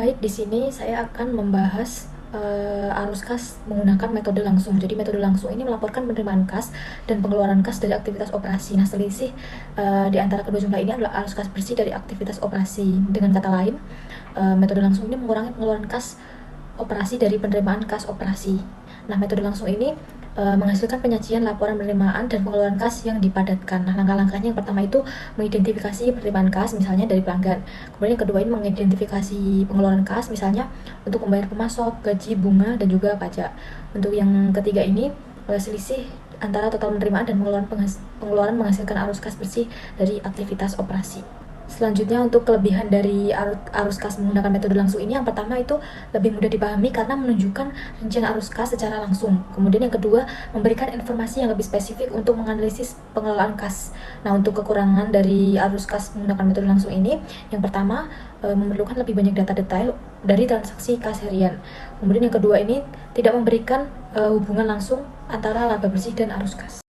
Baik, di sini saya akan membahas arus kas menggunakan metode langsung. Jadi metode langsung ini melaporkan penerimaan kas dan pengeluaran kas dari aktivitas operasi. Nah, selisih di antara kedua jumlah ini adalah arus kas bersih dari aktivitas operasi. Dengan kata lain, metode langsung ini mengurangi pengeluaran kas operasi dari penerimaan kas operasi. Nah, metode langsung ini menghasilkan penyajian laporan penerimaan dan pengeluaran kas yang dipadatkan. Nah, langkah-langkahnya yang pertama itu mengidentifikasi penerimaan kas, misalnya dari pelanggan. Kemudian yang kedua ini mengidentifikasi pengeluaran kas, misalnya untuk membayar pemasok, gaji, bunga, dan juga pajak. Untuk yang ketiga ini selisih antara total penerimaan dan pengeluaran menghasilkan arus kas bersih dari aktivitas operasi. Selanjutnya untuk kelebihan dari arus kas menggunakan metode langsung ini, yang pertama itu lebih mudah dipahami karena menunjukkan rincian arus kas secara langsung. Kemudian yang kedua, memberikan informasi yang lebih spesifik untuk menganalisis pengelolaan kas. Nah, untuk kekurangan dari arus kas menggunakan metode langsung ini, yang pertama memerlukan lebih banyak data detail dari transaksi kas harian. Kemudian yang kedua ini tidak memberikan hubungan langsung antara laba bersih dan arus kas.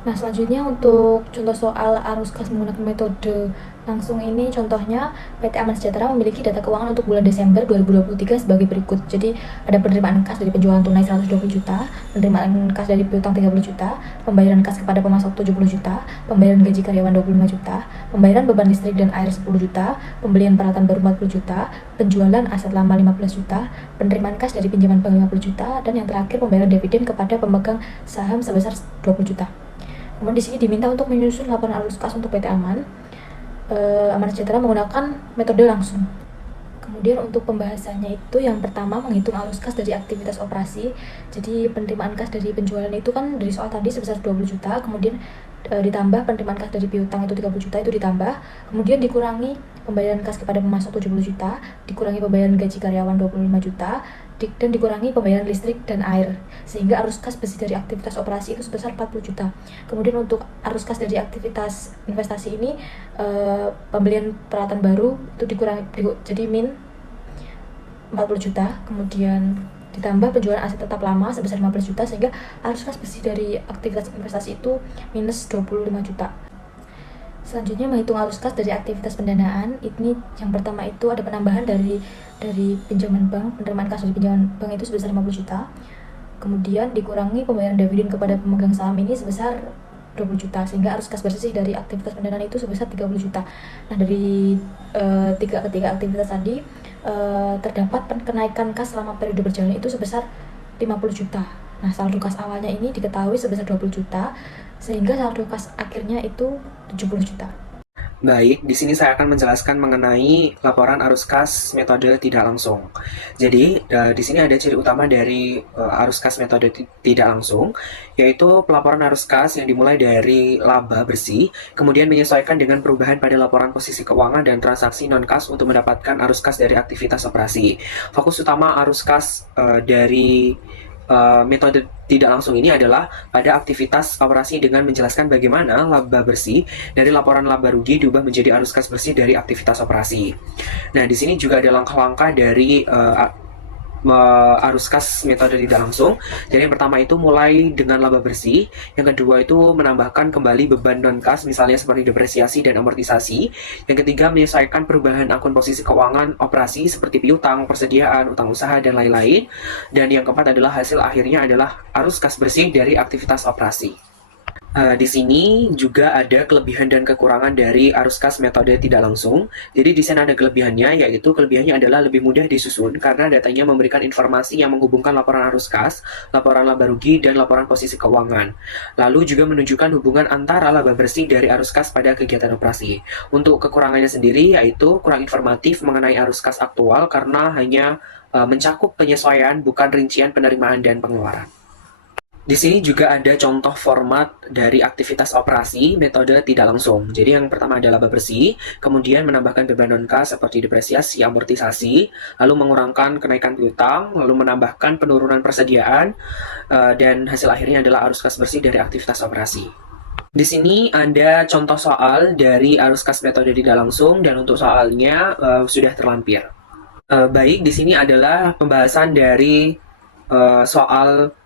Nah, selanjutnya untuk contoh soal arus kas menggunakan metode langsung ini, contohnya PT Aman Sejahtera memiliki data keuangan untuk bulan Desember 2023 sebagai berikut. Jadi, ada penerimaan kas dari penjualan tunai 120 juta, penerimaan kas dari piutang 30 juta, pembayaran kas kepada pemasok 70 juta, pembayaran gaji karyawan 25 juta, pembayaran beban listrik dan air 10 juta, pembelian peralatan baru 40 juta, penjualan aset lama 15 juta, penerimaan kas dari pinjaman bank 50 juta, dan yang terakhir pembayaran dividen kepada pemegang saham sebesar 20 juta. Kemudian di sini diminta untuk menyusun laporan arus kas untuk PT Aman Sejahtera menggunakan metode langsung. Kemudian untuk pembahasannya itu, yang pertama menghitung arus kas dari aktivitas operasi. Jadi penerimaan kas dari penjualan itu kan dari soal tadi sebesar 20 juta, kemudian ditambah penerimaan kas dari piutang itu 30 juta, itu ditambah, kemudian dikurangi pembayaran kas kepada pemasok 70 juta, dikurangi pembayaran gaji karyawan 25 juta, dan dikurangi pembayaran listrik dan air, sehingga arus kas bersih dari aktivitas operasi itu sebesar 40 juta. Kemudian untuk arus kas dari aktivitas investasi ini, pembelian peralatan baru itu dikurangi jadi min 40 juta, kemudian ditambah penjualan aset tetap lama sebesar 15 juta, sehingga arus kas bersih dari aktivitas investasi itu minus 25 juta. Selanjutnya menghitung arus kas dari aktivitas pendanaan. Ini yang pertama itu ada penambahan dari pinjaman bank, penerimaan kas dari pinjaman bank itu sebesar 50 juta. Kemudian dikurangi pembayaran dividen kepada pemegang saham ini sebesar 20 juta, sehingga arus kas bersih dari aktivitas pendanaan itu sebesar 30 juta. Nah, dari ketiga aktivitas tadi terdapat kenaikan kas selama periode berjalan itu sebesar 50 juta. Nah, saldo kas awalnya ini diketahui sebesar 20 juta, sehingga saldo kas akhirnya itu 70 juta. Baik, di sini saya akan menjelaskan mengenai laporan arus kas metode tidak langsung. Jadi, di sini ada ciri utama dari arus kas metode tidak langsung, yaitu pelaporan arus kas yang dimulai dari laba bersih, kemudian menyesuaikan dengan perubahan pada laporan posisi keuangan dan transaksi non-kas untuk mendapatkan arus kas dari aktivitas operasi. Fokus utama arus kas dari metode tidak langsung ini adalah pada aktivitas operasi dengan menjelaskan bagaimana laba bersih dari laporan laba rugi diubah menjadi arus kas bersih dari aktivitas operasi. Nah, di sini juga ada langkah-langkah dari arus kas metode tidak langsung. Jadi yang pertama itu mulai dengan laba bersih, yang kedua itu menambahkan kembali beban non kas misalnya seperti depresiasi dan amortisasi, yang ketiga menyesuaikan perubahan akun posisi keuangan operasi seperti piutang, persediaan, utang usaha dan lain-lain, dan yang keempat adalah hasil akhirnya adalah arus kas bersih dari aktivitas operasi. Di sini juga ada kelebihan dan kekurangan dari arus kas metode tidak langsung. Jadi di sini ada kelebihannya, yaitu kelebihannya adalah lebih mudah disusun karena datanya memberikan informasi yang menghubungkan laporan arus kas, laporan laba rugi, dan laporan posisi keuangan. Lalu juga menunjukkan hubungan antara laba bersih dari arus kas pada kegiatan operasi. Untuk kekurangannya sendiri yaitu kurang informatif mengenai arus kas aktual karena hanya mencakup penyesuaian bukan rincian penerimaan dan pengeluaran. Di sini juga ada contoh format dari aktivitas operasi metode tidak langsung. Jadi yang pertama adalah laba bersih, kemudian menambahkan beban non-kas seperti depresiasi, amortisasi, lalu mengurangkan kenaikan piutang, lalu menambahkan penurunan persediaan, dan hasil akhirnya adalah arus kas bersih dari aktivitas operasi. Di sini ada contoh soal dari arus kas metode tidak langsung, dan untuk soalnya sudah terlampir. Baik, di sini adalah pembahasan dari soal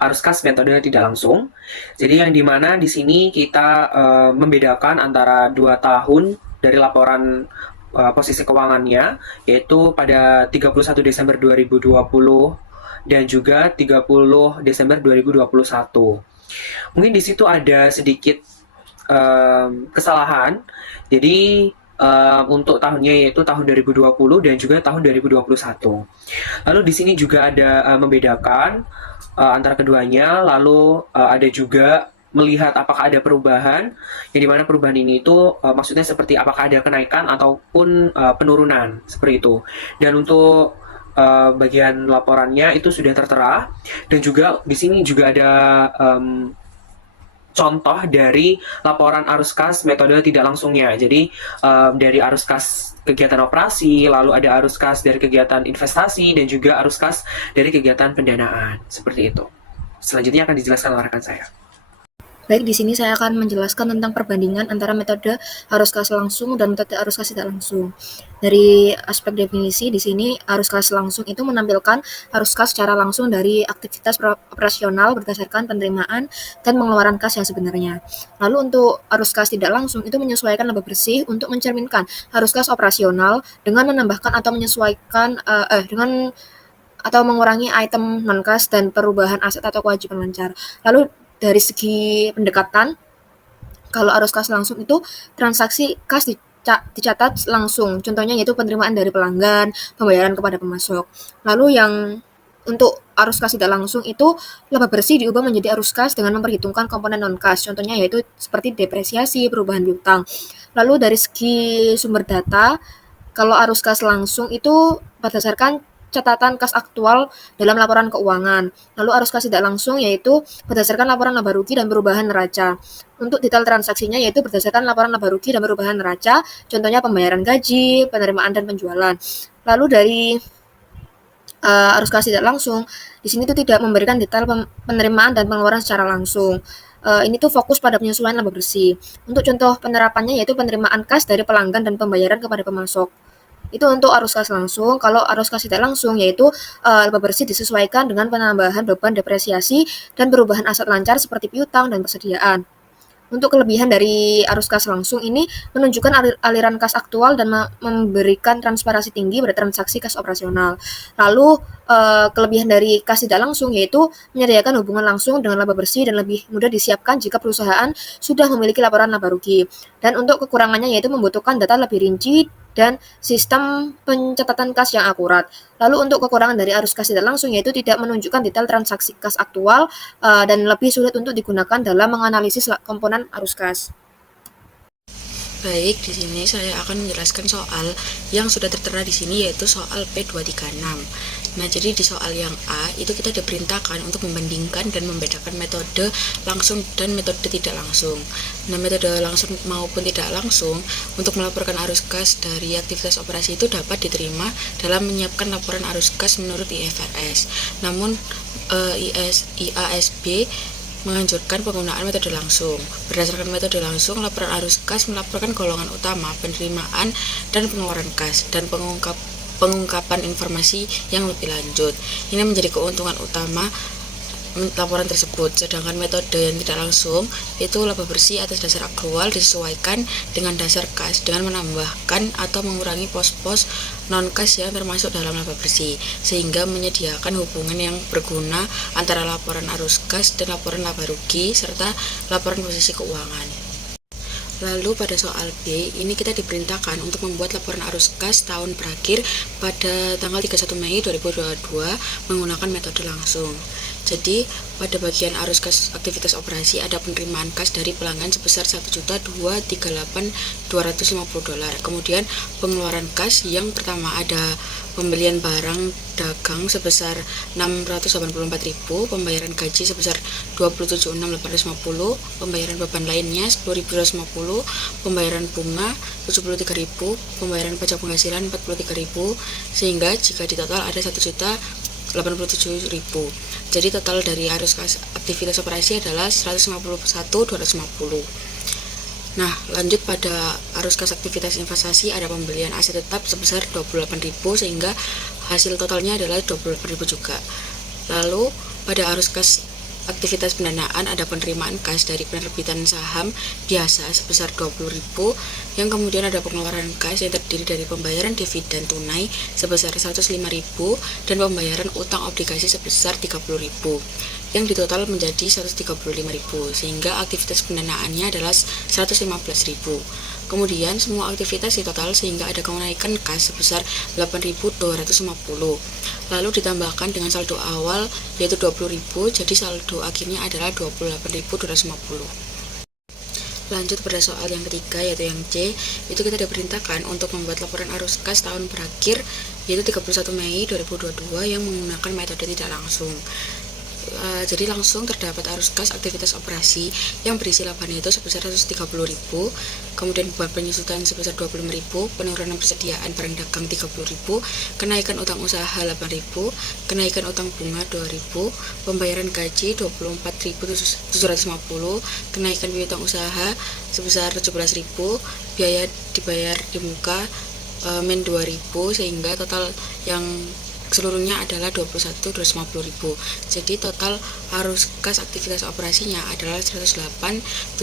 arus kas metode tidak langsung. Jadi yang dimana di sini kita membedakan antara 2 tahun dari laporan posisi keuangannya, yaitu pada 31 Desember 2020 dan juga 30 Desember 2021. Mungkin di situ ada sedikit kesalahan. Jadi untuk tahunnya yaitu tahun 2020 dan juga tahun 2021. Lalu di sini juga ada membedakan antara keduanya, lalu ada juga melihat apakah ada perubahan, yang dimana perubahan ini itu maksudnya seperti apakah ada kenaikan ataupun penurunan seperti itu. Dan untuk bagian laporannya itu sudah tertera, dan juga di sini juga ada contoh dari laporan arus kas metode tidak langsungnya. Jadi dari arus kas kegiatan operasi, lalu ada arus kas dari kegiatan investasi, dan juga arus kas dari kegiatan pendanaan. Seperti itu. Selanjutnya akan dijelaskan oleh rekan saya. Baik, di sini saya akan menjelaskan tentang perbandingan antara metode arus kas langsung dan metode arus kas tidak langsung. Dari aspek definisi, di sini arus kas langsung itu menampilkan arus kas secara langsung dari aktivitas operasional berdasarkan penerimaan dan pengeluaran kas yang sebenarnya. Lalu untuk arus kas tidak langsung itu menyesuaikan laba bersih untuk mencerminkan arus kas operasional dengan menambahkan atau menyesuaikan dengan atau mengurangi item non kas dan perubahan aset atau kewajiban lancar. Lalu dari segi pendekatan, kalau arus kas langsung itu transaksi kas dicatat langsung, contohnya yaitu penerimaan dari pelanggan, pembayaran kepada pemasok. Lalu yang untuk arus kas tidak langsung itu laba bersih diubah menjadi arus kas dengan memperhitungkan komponen non kas, contohnya yaitu seperti depresiasi, perubahan piutang. Lalu dari segi sumber data, kalau arus kas langsung itu berdasarkan catatan kas aktual dalam laporan keuangan. Lalu arus kas tidak langsung yaitu berdasarkan laporan laba rugi dan perubahan neraca. Untuk detail transaksinya yaitu berdasarkan laporan laba rugi dan perubahan neraca, contohnya pembayaran gaji, penerimaan dan penjualan. Lalu dari arus kas tidak langsung, di sini tuh tidak memberikan detail penerimaan dan pengeluaran secara langsung. Ini tuh fokus pada penyesuaian laba bersih. Untuk contoh penerapannya yaitu penerimaan kas dari pelanggan dan pembayaran kepada pemasok. Itu untuk arus kas langsung. Kalau arus kas tidak langsung yaitu laba bersih disesuaikan dengan penambahan beban depresiasi dan perubahan aset lancar seperti piutang dan persediaan. Untuk kelebihan dari arus kas langsung ini menunjukkan aliran kas aktual dan memberikan transparansi tinggi pada transaksi kas operasional. Lalu kelebihan dari kas tidak langsung yaitu menyediakan hubungan langsung dengan laba bersih dan lebih mudah disiapkan jika perusahaan sudah memiliki laporan laba rugi. Dan untuk kekurangannya yaitu membutuhkan data lebih rinci dan sistem pencatatan kas yang akurat. Lalu untuk kekurangan dari arus kas tidak langsung yaitu tidak menunjukkan detail transaksi kas aktual dan lebih sulit untuk digunakan dalam menganalisis komponen arus kas. Baik, di sini saya akan menjelaskan soal yang sudah tertera di sini yaitu soal P236. Nah, jadi di soal yang A itu kita diperintahkan untuk membandingkan dan membedakan metode langsung dan metode tidak langsung. Nah, metode langsung maupun tidak langsung untuk melaporkan arus kas dari aktivitas operasi itu dapat diterima dalam menyiapkan laporan arus kas menurut IFRS. Namun IASB menganjurkan penggunaan metode langsung. Berdasarkan metode langsung, laporan arus kas melaporkan golongan utama, penerimaan, dan pengeluaran kas, dan pengungkapan informasi yang lebih lanjut. Ini menjadi keuntungan utama laporan tersebut. Sedangkan metode yang tidak langsung itu laba bersih atas dasar akrual disesuaikan dengan dasar kas dengan menambahkan atau mengurangi pos-pos non kas yang termasuk dalam laba bersih, sehingga menyediakan hubungan yang berguna antara laporan arus kas dan laporan laba rugi serta laporan posisi keuangan. Lalu pada soal B, ini kita diperintahkan untuk membuat laporan arus kas tahun berakhir pada tanggal 31 Mei 2022 menggunakan metode langsung. Jadi, pada bagian arus kas aktivitas operasi ada penerimaan kas dari pelanggan sebesar $1.238.250. Kemudian pengeluaran kas yang pertama ada pembelian barang dagang sebesar $684.000, pembayaran gaji sebesar $27.650, pembayaran beban lainnya $10.250, pembayaran bunga $73.000, pembayaran pajak penghasilan $43.000, sehingga jika ditotal ada $1.087.000. Jadi total dari arus kas aktivitas operasi adalah $151.250. Nah, lanjut pada arus kas aktivitas investasi ada pembelian aset tetap sebesar $28.000 sehingga hasil totalnya adalah $28.000 juga. Lalu pada arus kas aktivitas pendanaan ada penerimaan kas dari penerbitan saham biasa sebesar 20.000, yang kemudian ada pengeluaran kas yang terdiri dari pembayaran dividen tunai sebesar 105.000 dan pembayaran utang obligasi sebesar 30.000, yang ditotal menjadi 135.000, sehingga aktivitas pendanaannya adalah 115.000. Kemudian semua aktivitas ditotal sehingga ada kenaikan kas sebesar 8.250. Lalu ditambahkan dengan saldo awal yaitu 20.000, jadi saldo akhirnya adalah 28.250. Lanjut pada soal yang ketiga yaitu yang C, itu kita diperintahkan untuk membuat laporan arus kas tahun berakhir yaitu 31 Mei 2022 yang menggunakan metode tidak langsung. Jadi langsung terdapat arus kas aktivitas operasi yang berisi laba neto sebesar 130.000, kemudian beban penyusutan sebesar 25.000, penurunan persediaan barang dagang 30.000, kenaikan utang usaha 8.000, kenaikan utang bunga 2.000, pembayaran gaji 24.750, kenaikan biaya utang usaha sebesar 17.000, biaya dibayar di muka min 2.000, sehingga total yang seluruhnya adalah 21.250.000. Jadi total arus kas aktivitas operasinya adalah 108.750.